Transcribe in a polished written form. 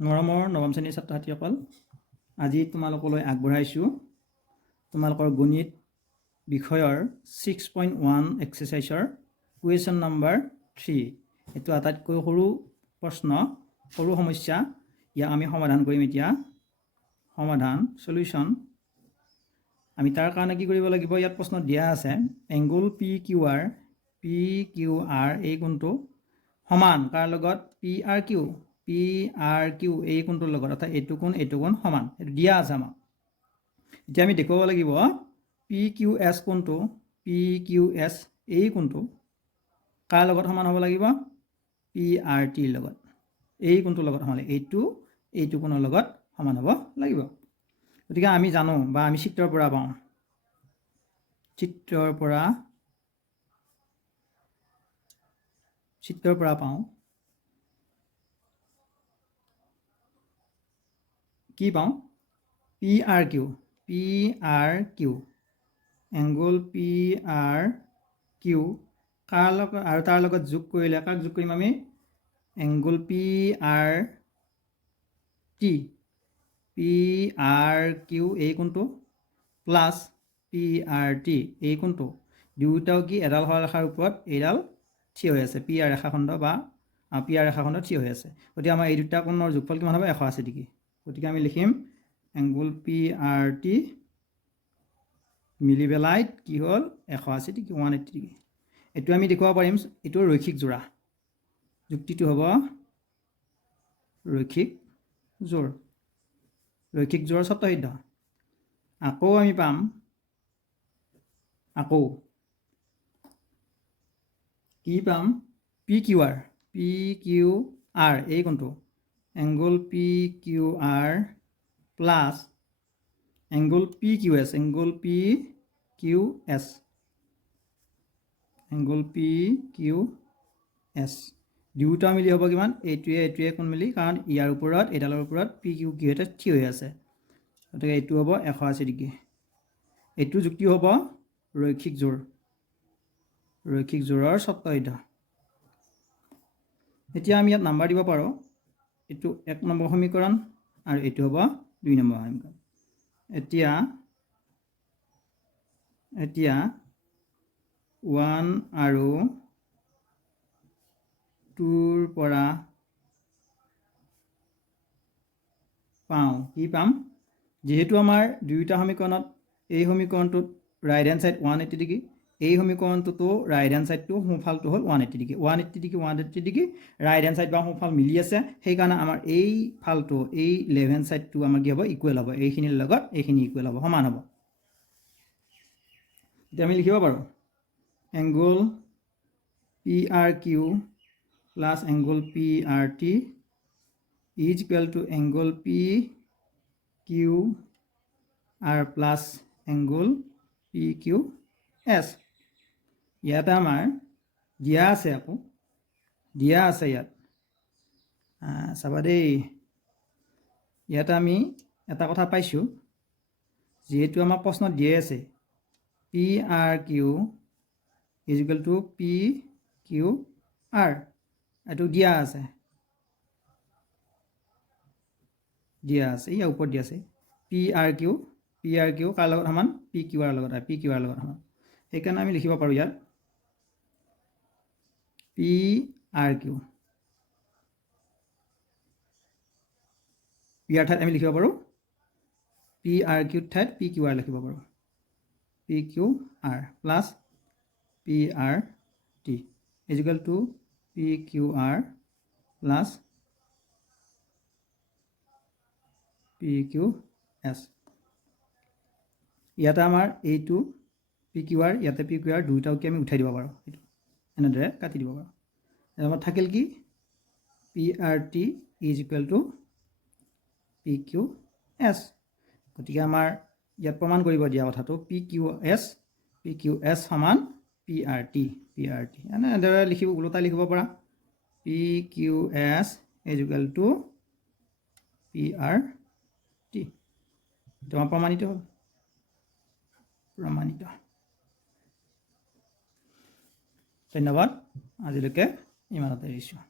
মৰমৰ নৱম শ্ৰেণীৰ ছাত্ৰ ছাত্ৰীসকল, আজি তোমালোকলৈ আগবঢ়াইছোঁ তোমালোকৰ গণিত বিষয়ৰ 6.1 এক্সাৰচাইজৰ কুৱেশ্যন নম্বৰ 3। এইটো আটাইতকৈ সৰু প্ৰশ্ন, সৰু সমস্যা। ইয়াক আমি সমাধান কৰিম এতিয়া। সমাধান সলিউশ্যন। আমি তাৰ কাৰণে কি কৰিব লাগিব? ইয়াত প্ৰশ্ন দিয়া আছে এংগুল পি কিউ আৰ এই কোণটো সমান কাৰ লগত? পি আৰ কিউ এই কোণটোৰ লগত, অৰ্থাৎ এইটো কোণ সমান, এইটো দিয়া আছে আমাক। এতিয়া আমি দেখুৱাব লাগিব পি কিউ এছ কোণটো, পি কিউ এছ এই কোণটো কাৰ লগত সমান হ'ব লাগিব? পি আৰ টিৰ লগত, এই কোণটোৰ লগত সমান, এইটো কোণৰ লগত সমান হ'ব লাগিব। গতিকে আমি জানো বা আমি চিত্ৰৰ পৰা পাওঁ, চিত্ৰৰ পৰা পাওঁ কি পাওঁ? P R Q angle P R Q কাৰ লগত, আৰু তাৰ লগত যোগ কৰিলে কাক যোগ কৰিম আমি? এংগুল পি আৰ কিউ এই কোণটো প্লাছ পি আৰ টি এই কোণটো, দুয়োটাও কি এডাল সৰলৰেখাৰ ওপৰত এইডাল থিয় হৈ আছে, পি আৰ ৰেখাখণ্ড থিয় হৈ আছে। গতিকে আমাৰ এই দুটা কোণৰ যোগফল কিমান হ'ব? 180 ডিগ্ৰী। গতিকে আমি লিখিম এংগুল পি আৰ টি মিলি পেলাই কি হ'ল? 180 ডিগ্ৰী, 180 ডিগ্ৰী। এইটো আমি দেখুৱাব পাৰিম, এইটো ৰৈখিক যোৰা। যুক্তিটো হ'ব ৰৈখিক জোৰ স্বতঃসিদ্ধ। আকৌ আমি পাম, কি পাম? পি কিউ আৰ এই কোণটো angle P Q R plus angle P Q S দুয়োটা মিলি হ'ব কিমান? এইটোৱে কোণ মিলি, কাৰণ ইয়াৰ ওপৰত এইডালৰ ওপৰত পি কিউ এটা থিয় হৈ আছে। গতিকে এইটো হ'ব 180 ডিগ্ৰী। এইটো যুক্তি হ'ব ৰৈখিক জোৰৰ স্বতঃসিদ্ধ। এতিয়া আমি ইয়াত নাম্বাৰ দিব পাৰোঁ। এইটো 1 নম্বৰ সমীকৰণ আৰু এইটো হ'ব 2 নম্বৰ সমীকৰণ। এতিয়া 1 আৰু 2ৰ পৰা পাওঁ, কি পাম? যিহেতু আমাৰ দুয়োটা সমীকৰণত এই সমীকৰণটোত ৰাইট হেণ্ড ছাইড 180 ডিগ্ৰী, এই সমীকৰণটোতো ৰাইট হেণ্ড ছাইডটো সোঁফালটো হ'ল 180 degree, 180 degree right hand side বা সোঁফাল মিলি আছে। সেইকাৰণে আমাৰ এই ফালটো, এই লেফ্ট হেণ্ড ছাইডটো আমাৰ কি হ'ব? ইকুৱেল হ'ব, এইখিনিৰ লগত এইখিনি ইকুৱেল হ'ব, সমান হ'ব। এতিয়া আমি লিখিব পাৰোঁ angle P R Q plus angle P R T is equal to angle P Q R plus angle P Q S. ইয়াতে আমাৰ দিয়া আছে, ইয়াত চাবা দেই, ইয়াতে আমি এটা কথা পাইছোঁ, যিহেতু আমাক প্ৰশ্নত দিয়ে আছে P R Q is equal to P Q R, এইটো দিয়া আছে, ইয়াৰ ওপৰত দিয়া আছে পি আৰ কিউ কাৰ লগত সমান? পি কিউ আৰ লগত সমান। সেইকাৰণে আমি লিখিব পাৰোঁ ইয়াত P R Q, P R ঠাইত আমি লিখিব পাৰোঁ পি আৰ কিউৰ ঠাইত পি কিউ আৰ লিখিব পাৰোঁ, P Q R plus P R T is equal to P Q R plus P Q S. ইয়াতে আমাৰ এইটো পি কিউ আৰ, ইয়াতে পি কিউ আৰ, দুয়োটাকে আমি উঠাই দিব পাৰোঁ, এইটো এনেদৰে কাটি দিব পাৰোঁ। আমাৰ থাকিল কি? P R T is equal to P Q S. গতিকে আমাৰ ইয়াত প্ৰমাণ কৰিব দিয়া কথাটো পি কিউ এছ সমান পি আৰ টি এনেদৰে ওলোটাই লিখিব পৰা P Q S is equal to P R T. তোমাৰ প্ৰমাণিত হ'ল, ধন্যবাদ। আজিলৈকে ইমানতে এৰিছোঁ।